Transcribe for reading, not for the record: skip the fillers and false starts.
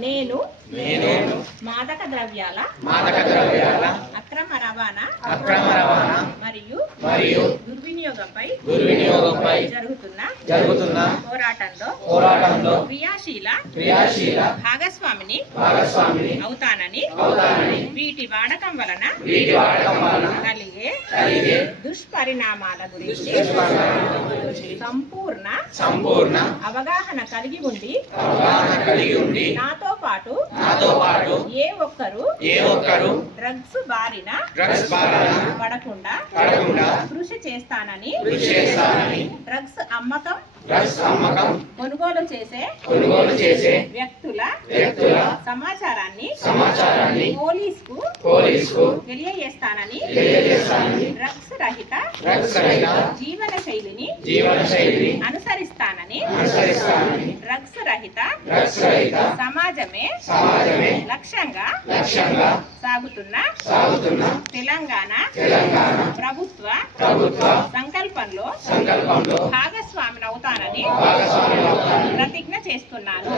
నేను మాదక ద్రవ్యాల అక్రమ రవాణా మరియు దుర్వినియోగంపై జరుగుతున్న పోరాటంలో క్రియాశీల భాగస్వామిని అవుతానని వీటి వాడకం వలన కలిగే దుష్పరిణామాల గురించి సంపూర్ణ అవగాహన కలిగి ఉండి నాతో పాటు ఏ ఒక్కరు డ్రగ్స్ బారిన పడకుండా కృషి చేస్తానని డ్రగ్స్ అమ్మకం కొనుగోలు చేసే వ్యక్తుల సమాచారాన్ని పోలీసుకు తెలియజేస్తానని డ్రగ్స్ రహిత జీవన శైలిని అనుసరిస్తానని డ్రగ్స్ రహిత సమాజమే లక్ష్యంగా సాగుతున్న తెలంగాణ ప్రభుత్వ సంకల్పంలో భాగస్వామిని అవుతానని ప్రతిజ్ఞ చేస్తున్నాను.